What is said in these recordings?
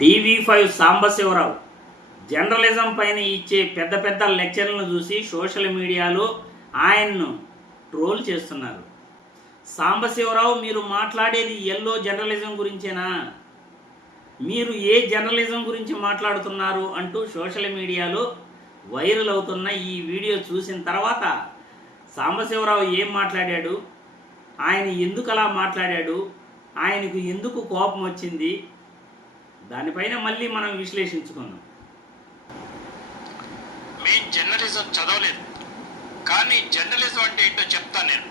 TV5 Sambasivarao journalism పైన ఇచ్చే పెద్ద పెద్ద లెక్చర్లను చూసి సోషల్ మీడియాలో ఆయన్ను ట్రోల్ చేస్తున్నారు. సాంబశివరావు, మీరు మాట్లాడేది ఎల్లో జర్నలిజం గురించేనా? మీరు ఏ జర్నలిజం గురించి మాట్లాడుతున్నారు అంటూ సోషల్ మీడియాలో వైరల్ అవుతున్న ఈ వీడియో చూసిన తర్వాత సాంబశివరావు ఏం మాట్లాడాడు, ఆయన ఎందుకు అలా మాట్లాడాడు, ఆయనకు ఎందుకు కోపం వచ్చింది, దానిపైన మళ్ళీ మనం విశ్లేషించుకుందాం. మేము జర్నలిజం చదవలేదు, కానీ జర్నలిజం అంటే ఏంటో చెప్తాను నేను.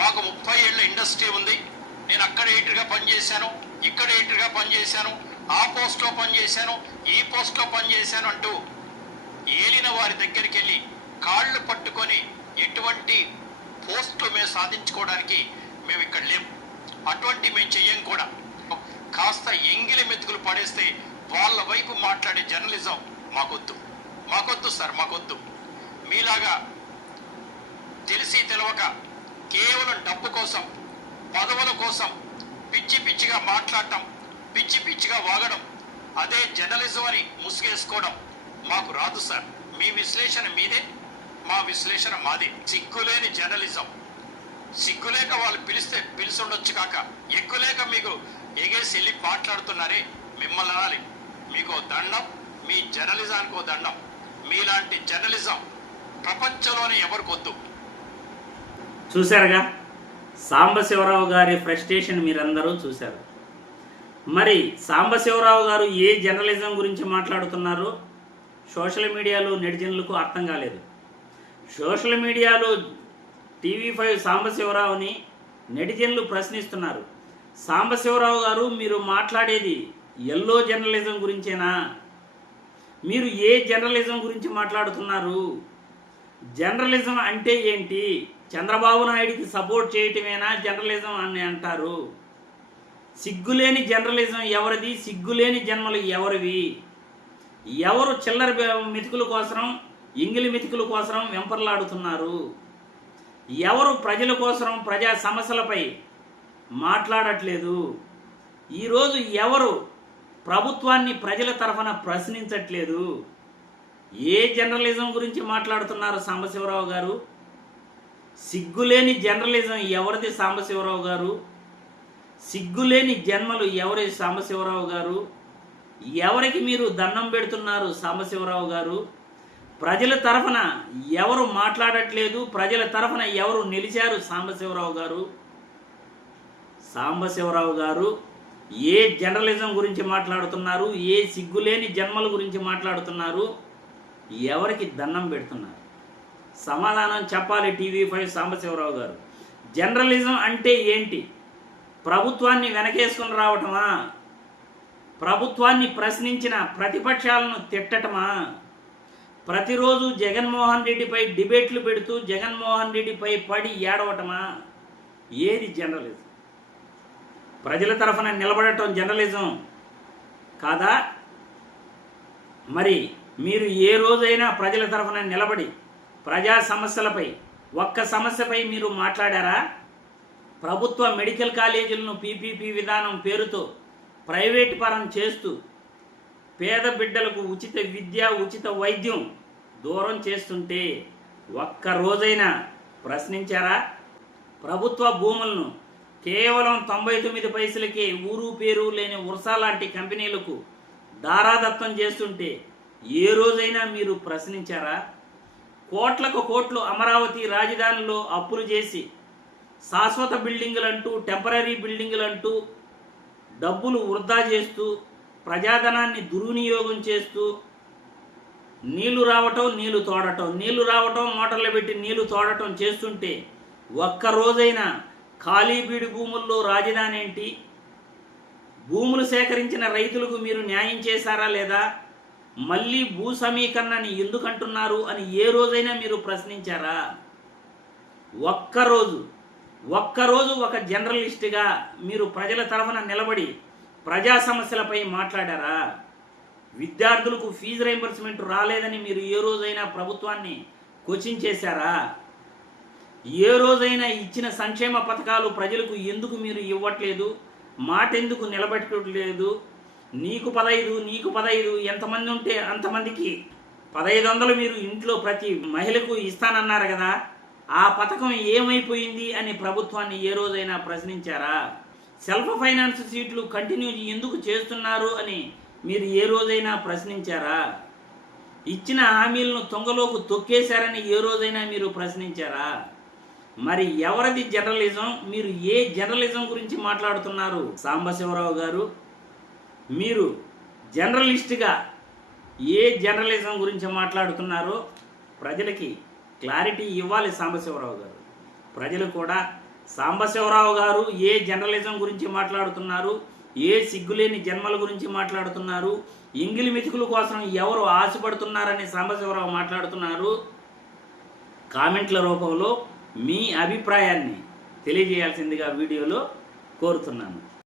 మాకు 30 ఏళ్ళ ఇండస్ట్రీ ఉంది. నేను అక్కడ ఎడిటర్గా పనిచేశాను, ఇక్కడ ఎడిటర్గా పనిచేశాను, ఆ పోస్ట్లో పనిచేశాను, ఈ పోస్ట్లో పనిచేశాను అంటూ ఏలిన వారి దగ్గరికి వెళ్ళి కాళ్ళు పట్టుకొని ఎటువంటి పోస్టులు మేము సాధించుకోవడానికి మేము ఇక్కడ లేము. అటువంటి మేము చెయ్యం కూడా. కాస్త ఎంగిలి మెతుకులు పడేస్తే వాళ్ళ వైపు మాట్లాడే జర్నలిజం మాకొద్దు సార్, మాకొద్దు. మీలాగా తెలిసి తెలవక కేవలం డబ్బు కోసం, పదవుల కోసం పిచ్చి పిచ్చిగా మాట్లాడటం, పిచ్చి పిచ్చిగా వాగడం, అదే జర్నలిజం అని ముసుగేసుకోవడం మాకు రాదు సార్. మీ విశ్లేషణ మీదే, మా విశ్లేషణ మాదే. సిగ్గులేని జర్నలిజం. సిగ్గులేక వాళ్ళు పిలిస్తే పిలిచుండొచ్చు కాక, ఎక్కులేక మీకు ఎగేసి వెళ్ళి మాట్లాడుతున్నారే, మిమ్మల్ని అనాలి. మీకు దండం, మీ జర్నలిజానికి దండం. మీలాంటి జర్నలిజం ప్రపంచంలోనే ఎవరికొద్దు. చూశారుగా సాంబశివరావు గారి ఫ్రస్ట్రేషన్ మీరందరూ చూశారు. మరి సాంబశివరావు గారు ఏ జర్నలిజం గురించి మాట్లాడుతున్నారో సోషల్ మీడియాలో నెటిజన్లకు అర్థం కాలేదు. సోషల్ మీడియాలో టీవీ5 సాంబశివరావుని నెటిజన్లు ప్రశ్నిస్తున్నారు. సాంబశివరావు గారు, మీరు మాట్లాడేది ఎల్లో జర్నలిజం గురించేనా? మీరు ఏ జర్నలిజం గురించి మాట్లాడుతున్నారు? జర్నలిజం అంటే ఏంటి? చంద్రబాబు నాయుడికి సపోర్ట్ చేయటమేనా జర్నలిజం అని అంటారు? సిగ్గులేని జర్నలిజం ఎవరిది? సిగ్గులేని జన్మలు ఎవరివి? ఎవరు చిల్లర మెతుకుల కోసం, ఎంగిలి మెతుకుల కోసం వెంపర్లాడుతున్నారు? ఎవరు ప్రజల కోసం, ప్రజా సమస్యలపై మాట్లాడట్లేదు? ఈరోజు ఎవరు ప్రభుత్వాన్ని ప్రజల తరఫున ప్రశ్నించట్లేదు? ఏ జర్నలిజం గురించి మాట్లాడుతున్నారు సాంబశివరావు గారు? సిగ్గులేని జర్నలిజం ఎవరిది సాంబశివరావు గారు? సిగ్గులేని జన్మలు ఎవరి సాంబశివరావు గారు? ఎవరికి మీరు దండం పెడుతున్నారు సాంబశివరావు గారు? ప్రజల తరఫున ఎవరు మాట్లాడట్లేదు? ప్రజల తరఫున ఎవరు నిలిచారు సాంబశివరావు గారు? సాంబశివరావు గారు ఏ జర్నలిజం గురించి మాట్లాడుతున్నారు? ఏ సిగ్గులేని జన్మల గురించి మాట్లాడుతున్నారు? ఎవరికి దండం పెడుతున్నారు? సమాధానం చెప్పాలి టీవీ5 సాంబశివరావు గారు. జర్నలిజం అంటే ఏంటి? ప్రభుత్వాన్ని వెనకేసుకుని రావటమా? ప్రభుత్వాన్ని ప్రశ్నించిన ప్రతిపక్షాలను తిట్టటమా? ప్రతిరోజు జగన్మోహన్ రెడ్డిపై డిబేట్లు పెడుతూ జగన్మోహన్ రెడ్డిపై పడి ఏడవటమా? ఏది జర్నలిజం? ప్రజల తరఫున నిలబడటం జర్నలిజం కాదా? మరి మీరు ఏ రోజైనా ప్రజల తరఫున నిలబడి ప్రజా సమస్యలపై, ఒక్క సమస్యపై మీరు మాట్లాడారా? ప్రభుత్వ మెడికల్ కాలేజీలను పీపీపీ విధానం పేరుతో ప్రైవేట్ పరం చేస్తూ పేద బిడ్డలకు ఉచిత విద్య, ఉచిత వైద్యం దూరం చేస్తుంటే ఒక్క రోజైనా ప్రశ్నించారా? ప్రభుత్వ భూములను కేవలం 99 పైసలకే ఊరు పేరు లేని ఉర్సా లాంటి కంపెనీలకు దారాదత్తం చేస్తుంటే ఏ రోజైనా మీరు ప్రశ్నించారా? కోట్లకు కోట్లు అమరావతి రాజధానిలో అప్పులు చేసి శాశ్వత బిల్డింగులంటూ, టెంపరీ బిల్డింగులంటూ డబ్బులు వృధా చేస్తూ, ప్రజాధనాన్ని దుర్వినియోగం చేస్తూ, నీళ్లు రావటం, నీళ్లు తోడటం, నీళ్లు రావటం, మోటార్లు పెట్టి నీళ్లు తోడటం చేస్తుంటే ఒక్కరోజైనా ఖాళీ బీడు భూముల్లో రాజధాని ఏంటి? భూములు సేకరించిన రైతులకు మీరు న్యాయం చేశారా లేదా? మళ్ళీ భూ సమీకరణని ఎందుకంటున్నారు అని ఏ రోజైనా మీరు ప్రశ్నించారా? ఒక్కరోజు ఒక జర్నలిస్ట్గా మీరు ప్రజల తరఫున నిలబడి ప్రజా సమస్యలపై మాట్లాడారా? విద్యార్థులకు ఫీజు రీయింబర్స్మెంట్ రాలేదని మీరు ఏ రోజైనా ప్రభుత్వాన్ని క్వశ్చన్ చేశారా? ఏ రోజైనా ఇచ్చిన సంక్షేమ పథకాలు ప్రజలకు ఎందుకు మీరు ఇవ్వట్లేదు? మాట ఎందుకు నిలబెట్టట్లేదు? నీకు 15 ఎంతమంది ఉంటే అంతమందికి 1500 మీరు ఇంట్లో ప్రతి మహిళకు ఇస్తానన్నారు కదా, ఆ పథకం ఏమైపోయింది అని ప్రభుత్వాన్ని ఏ రోజైనా ప్రశ్నించారా? సెల్ఫ్ ఫైనాన్స్ సీట్లు కంటిన్యూ ఎందుకు చేస్తున్నారు అని మీరు ఏ రోజైనా ప్రశ్నించారా? ఇచ్చిన హామీలను తొంగలోకి తొక్కేశారని ఏ రోజైనా మీరు ప్రశ్నించారా? మరి ఎవరిది జర్నలిజం? మీరు ఏ జర్నలిజం గురించి మాట్లాడుతున్నారు? సాంబశివరావు గారు, మీరు జర్నలిస్ట్గా ఏ జర్నలిజం గురించి మాట్లాడుతున్నారో ప్రజలకి క్లారిటీ ఇవ్వాలి సాంబశివరావు గారు. ప్రజలు కూడా సాంబశివరావు గారు ఏ జర్నలిజం గురించి మాట్లాడుతున్నారు, ఏ సిగ్గులేని జన్మల గురించి మాట్లాడుతున్నారు, ఇంగిలి మెతుకుల కోసం ఎవరు ఆశపడుతున్నారని సాంబశివరావు మాట్లాడుతున్నారు, కామెంట్ల రూపంలో మీ అభిప్రాయాన్ని తెలియజేయాల్సిందిగా వీడియోలో కోరుతున్నాను.